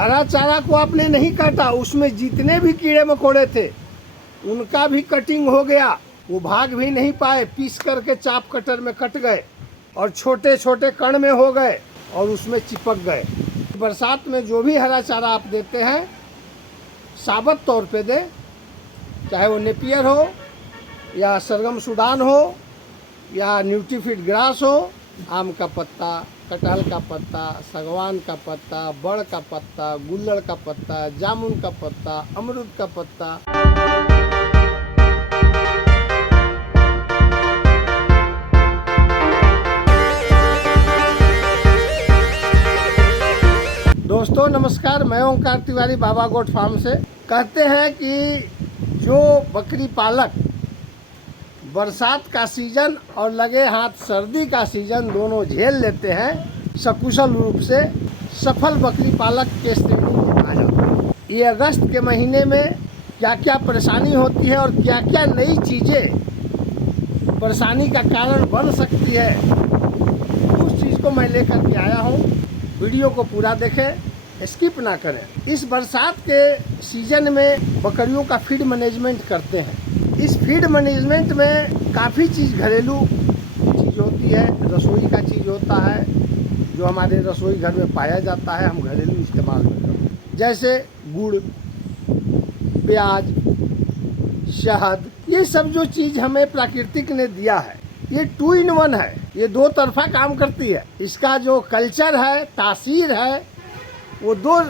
हरा चारा को आपने नहीं काटा, उसमें जितने भी कीड़े मकोड़े थे उनका भी कटिंग हो गया, वो भाग भी नहीं पाए, पीस करके चाप कटर में कट गए और छोटे छोटे कण में हो गए और उसमें चिपक गए। बरसात में जो भी हरा चारा आप देते हैं साबुत तौर पे दें, चाहे वो नेपियर हो या सरगम सूडान हो या न्यूट्रीफिट ग्रास हो, आम का पत्ता, कटहल का पत्ता, सागवान का पत्ता, बड़ का पत्ता, गुल्लड़ का पत्ता, जामुन का पत्ता, अमरूद का पत्ता। दोस्तों नमस्कार, मैं ओंकार तिवारी बाबा गोट फार्म से। कहते हैं कि जो बकरी पालक बरसात का सीजन और लगे हाथ सर्दी का सीजन दोनों झेल लेते हैं, सकुशल रूप से सफल बकरी पालक के श्रेणी में आ जाते हैं। ये अगस्त के महीने में क्या क्या परेशानी होती है और क्या क्या नई चीज़ें परेशानी का कारण बन सकती है, उस चीज़ को मैं लेकर के आया हूँ। वीडियो को पूरा देखें, स्किप ना करें। इस बरसात के सीजन में बकरियों का फीड मैनेजमेंट करते हैं। इस फीड मैनेजमेंट में काफ़ी चीज़ घरेलू चीज़ होती है, रसोई का चीज़ होता है जो हमारे रसोई घर में पाया जाता है, हम घरेलू इस्तेमाल में करते हैं, जैसे गुड़, प्याज, शहद। ये सब जो चीज़ हमें प्राकृतिक ने दिया है ये 2 in 1 है, ये 2 तरफा काम करती है। इसका जो कल्चर है, तासीर है, वो 2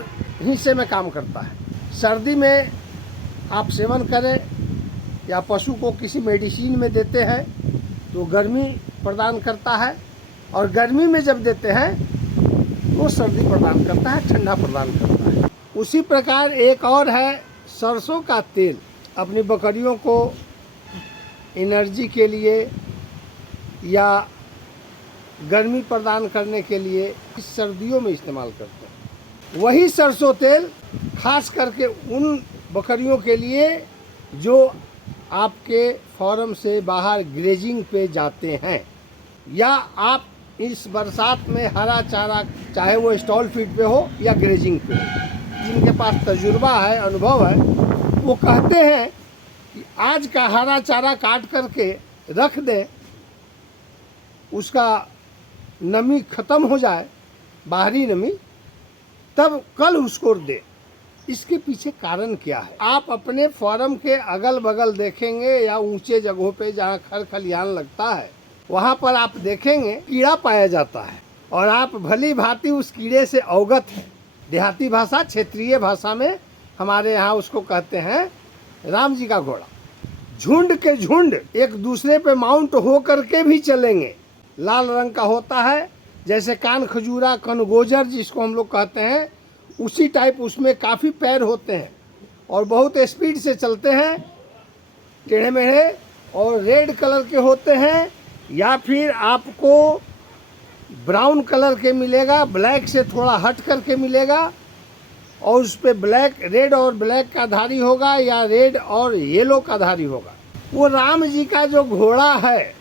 हिस्से में काम करता है। सर्दी में आप सेवन करें या पशु को किसी मेडिसिन में देते हैं तो गर्मी प्रदान करता है, और गर्मी में जब देते हैं तो सर्दी प्रदान करता है, ठंडा प्रदान करता है। उसी प्रकार एक और है सरसों का तेल। अपनी बकरियों को एनर्जी के लिए या गर्मी प्रदान करने के लिए इस सर्दियों में इस्तेमाल करते हैं। वही सरसों तेल खास करके उन बकरियों के लिए जो आपके फार्म से बाहर ग्रेजिंग पे जाते हैं, या आप इस बरसात में हरा चारा, चाहे वो स्टॉल फीड पे हो या ग्रेजिंग पे हो, जिनके पास तजुर्बा है, अनुभव है, वो कहते हैं कि आज का हरा चारा काट करके रख दें, उसका नमी ख़त्म हो जाए, बाहरी नमी, तब कल उसको दें। इसके पीछे कारण क्या है? आप अपने फार्म के अगल बगल देखेंगे या ऊंचे जगहों पे जहाँ खर खलिहान लगता है, वहाँ पर आप देखेंगे कीड़ा पाया जाता है, और आप भली भांति उस कीड़े से अवगत हैं। देहाती भाषा, क्षेत्रीय भाषा में हमारे यहाँ उसको कहते हैं राम जी का घोड़ा। झुंड के झुंड एक दूसरे पे माउंट हो करके भी चलेंगे। लाल रंग का होता है, जैसे कान खजूरा, कनगोजर जिसको हम लोग कहते हैं, उसी टाइप उसमें काफ़ी पैर होते हैं और बहुत स्पीड से चलते हैं, टेढ़े मेढ़े, और रेड कलर के होते हैं, या फिर आपको ब्राउन कलर के मिलेगा, ब्लैक से थोड़ा हट करके मिलेगा, और उस पर ब्लैक, रेड और ब्लैक का धारी होगा या रेड और येलो का धारी होगा। वो राम जी का जो घोड़ा है,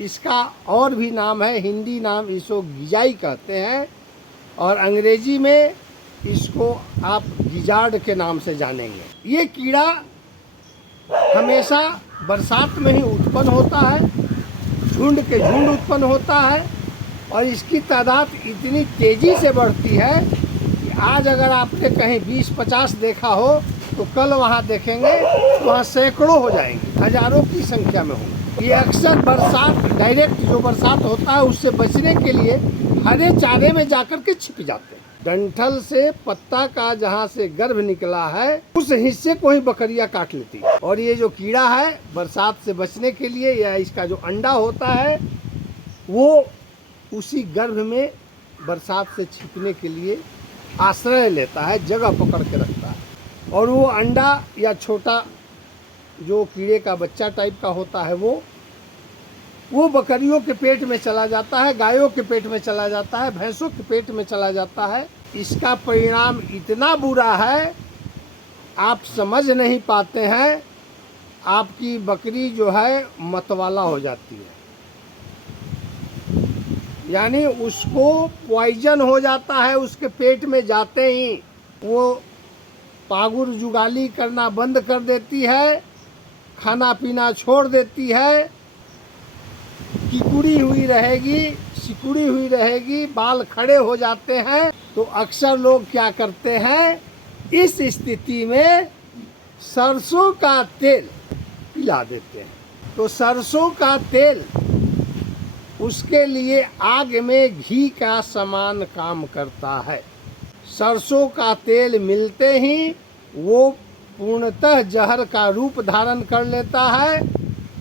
इसका और भी नाम है, हिंदी नाम इसको गिजाई कहते हैं, और अंग्रेजी में इसको आप गिजार्ड के नाम से जानेंगे। ये कीड़ा हमेशा बरसात में ही उत्पन्न होता है, झुंड के झुंड उत्पन्न होता है, और इसकी तादाद इतनी तेज़ी से बढ़ती है कि आज अगर आपने कहीं 20-50 देखा हो तो कल वहाँ देखेंगे तो वहाँ सैकड़ों हो जाएंगे, हज़ारों की संख्या में होंगे। ये अक्सर बरसात, डायरेक्ट जो बरसात होता है उससे बचने के लिए हरे चारे में जाकर के छिप जाते हैं। डंठल से पत्ता का जहाँ से गर्भ निकला है उस हिस्से को ही बकरियां काट लेती है, और ये जो कीड़ा है बरसात से बचने के लिए, या इसका जो अंडा होता है वो उसी गर्भ में बरसात से छिपने के लिए आश्रय लेता है, जगह पकड़ के रखता है, और वो अंडा या छोटा जो कीड़े का बच्चा टाइप का होता है वो बकरियों के पेट में चला जाता है, गायों के पेट में चला जाता है, भैंसों के पेट में चला जाता है। इसका परिणाम इतना बुरा है, आप समझ नहीं पाते हैं। आपकी बकरी जो है मतवाला हो जाती है, यानी उसको पॉइजन हो जाता है उसके पेट में जाते ही। वो पागुर जुगाली करना बंद कर देती है, खाना पीना छोड़ देती है, किकुड़ी हुई रहेगी, सिकुड़ी हुई रहेगी, बाल खड़े हो जाते हैं। तो अक्सर लोग क्या करते हैं, इस स्थिति में सरसों का तेल पिला देते हैं। तो सरसों का तेल उसके लिए आग में घी का समान काम करता है। सरसों का तेल मिलते ही वो पूर्णतः जहर का रूप धारण कर लेता है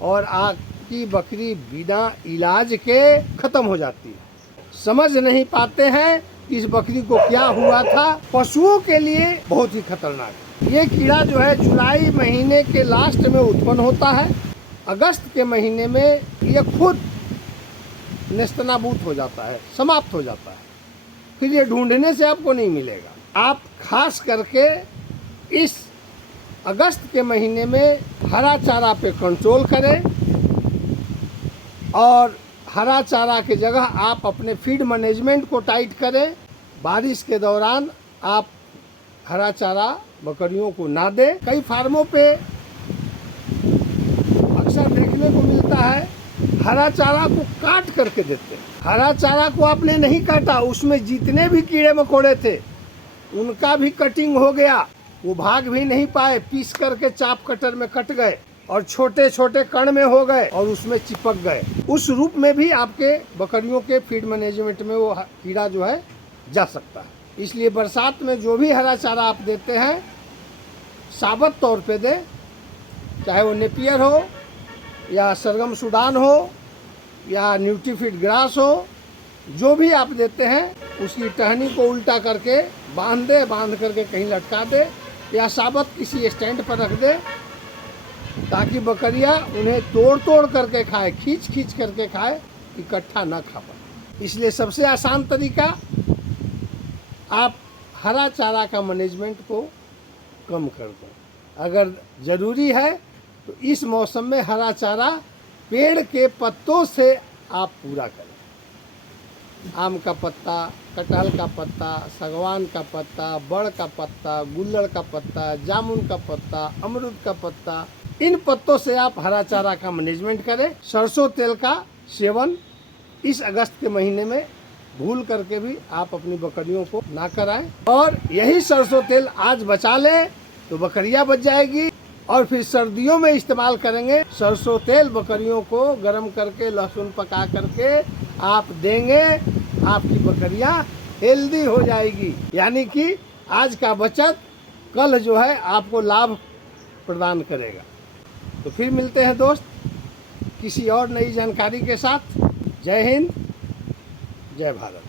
और आपकी बकरी बिना इलाज के खत्म हो जाती है। समझ नहीं पाते हैं कि इस बकरी को क्या हुआ था। पशुओं के लिए बहुत ही खतरनाक है। ये कीड़ा जो है जुलाई महीने के लास्ट में उत्पन्न होता है। अगस्त के महीने में ये खुद नेस्तनाबूत हो जाता है, समाप्त हो जाता है। फिर ये ढूंढने से आपको नहीं मिलेगा। आप खास करके इस अगस्त के महीने में हरा चारा पे कंट्रोल करें और हरा चारा की जगह आप अपने फीड मैनेजमेंट को टाइट करें। बारिश के दौरान आप हरा चारा बकरियों को ना दें। कई फार्मों पे अक्सर देखने को मिलता है हरा चारा को काट करके देते हैं। हरा चारा को आपने नहीं काटा, उसमें जितने भी कीड़े मकोड़े थे उनका भी कटिंग हो गया, वो भाग भी नहीं पाए, पीस करके चाप कटर में कट गए और छोटे छोटे कण में हो गए और उसमें चिपक गए। उस रूप में भी आपके बकरियों के फीड मैनेजमेंट में वो कीड़ा जो है जा सकता है। इसलिए बरसात में जो भी हरा चारा आप देते हैं साबुत तौर पे दें, चाहे वो नेपियर हो या सरगम सूडान हो या न्यूट्रीफिट ग्रास हो। जो भी आप देते हैं उसकी टहनी को उल्टा करके बांध करके कहीं लटका दे या साबुत किसी स्टैंड पर रख दे, ताकि बकरियां उन्हें तोड़ तोड़ करके खाए, खींच खींच करके खाए, इकट्ठा ना खा पाए। इसलिए सबसे आसान तरीका, आप हरा चारा का मैनेजमेंट को कम कर दें। अगर ज़रूरी है तो इस मौसम में हरा चारा पेड़ के पत्तों से आप पूरा करें। आम का पत्ता, कटहल का पत्ता, सागवान का पत्ता, बड़ का पत्ता, गुल्लड़ का पत्ता, जामुन का पत्ता, अमरूद का पत्ता, इन पत्तों से आप हरा चारा का मैनेजमेंट करें। सरसों तेल का सेवन इस अगस्त के महीने में भूल करके भी आप अपनी बकरियों को ना कराएं। और यही सरसों तेल आज बचा लें तो बकरियां बच जाएगी। और फिर सर्दियों में इस्तेमाल करेंगे सरसों तेल, बकरियों को गर्म करके लहसुन पका करके आप देंगे, आपकी बकरियां हेल्दी हो जाएगी। यानी कि आज का बचत कल जो है आपको लाभ प्रदान करेगा। तो फिर मिलते हैं दोस्त किसी और नई जानकारी के साथ। जय हिंद, जय भारत।